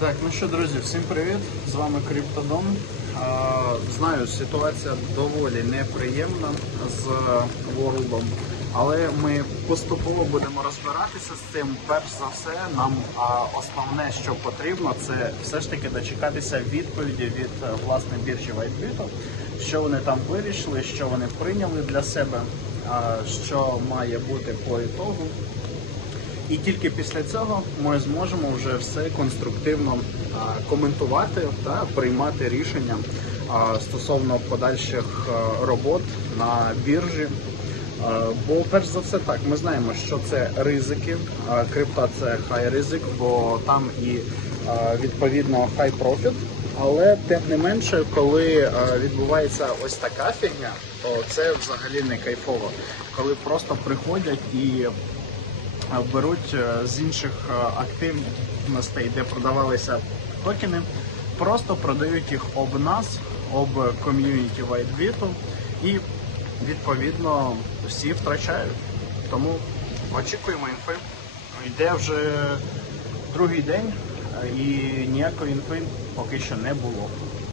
Так, ну що, друзі, всім привіт! З вами Криптодом. Знаю, ситуація доволі неприємна з Ворлдом, але ми поступово будемо розбиратися з цим. Перш за все, нам основне, що потрібно, це все ж таки дочекатися відповіді від е, власне біржі WhiteBit, що вони там вирішили, що вони прийняли для себе, що має бути по ітогу. І тільки після цього ми зможемо вже все конструктивно коментувати та приймати рішення стосовно подальших робот на біржі. Бо перш за все так, ми знаємо, що це ризики. Крипта це хай ризик, бо там і відповідно хай профіт. Але тим не менше, коли відбувається ось така фігня, то це взагалі не кайфово. Коли просто приходять і беруть е, з інших е, активностей, де продавалися токени, просто продають їх об нас, об ком'юніті WhiteBit і відповідно всі втрачають. Тому очікуємо інфи. Йде вже другий день е, і ніякої інфи поки що не було.